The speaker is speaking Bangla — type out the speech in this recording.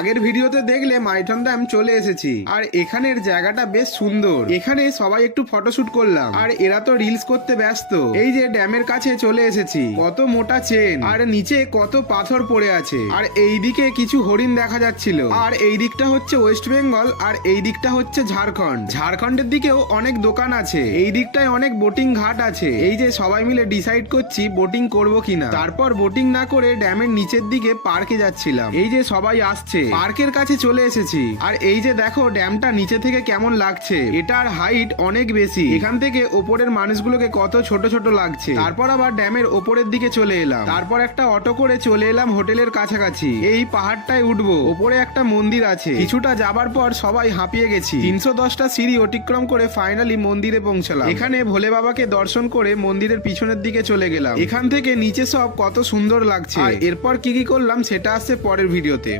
আগের ভিডিওতে দেখলে মাইথন ড্যাম চলে এসেছি। আর এখানের জায়গাটা বেশ সুন্দর, এখানে সবাই একটু ফটোশুট করলাম। আর এরা তো রিলস করতে ব্যস্ত। এই যে ড্যামের কাছে চলে এসেছি, কত মোটা চেন আর নিচে কত পাথর পড়ে আছে। আর এই দিকে কিছু হরিণ দেখা যাচ্ছিল। আর এই দিকটা হচ্ছে ওয়েস্ট বেঙ্গল আর এই দিকটা হচ্ছে ঝাড়খণ্ড। ঝাড়খণ্ডের দিকেও অনেক দোকান আছে। এই দিকটায় অনেক বোটিং ঘাট আছে। এই যে সবাই মিলে ডিসাইড করছি বোটিং করব কিনা। তারপর বোটিং না করে ড্যামের নিচের দিকে পার্কে যাচ্ছিলাম। এই যে সবাই আসছে, পার্কের কাছে চলে এসেছি। আর এই যে দেখো ড্যামটা নিচে থেকে কেমন লাগছে। এটার হাইট অনেক বেশি, এখান থেকে ওপরের মানুষগুলোকে কত ছোট ছোট লাগছে। তারপর আবার ড্যামের ওপরের দিকে চলে এলাম। তারপর একটা অটো করে চলে এলাম হোটেলের কাছাকাছি। এই পাহাড়টায় উঠবো, ওপরে একটা মন্দির আছে। কিছুটা যাবার পর সবাই হাঁপিয়ে গেছি। 310টা সিঁড়ি অতিক্রম করে ফাইনালি মন্দিরে পৌঁছলাম। এখানে ভোলে বাবাকে দর্শন করে মন্দিরের পিছনের দিকে চলে গেলাম। এখান থেকে নিচে সব কত সুন্দর লাগছে। আর এরপর কি কি করলাম সেটা আসছে পরের ভিডিওতে।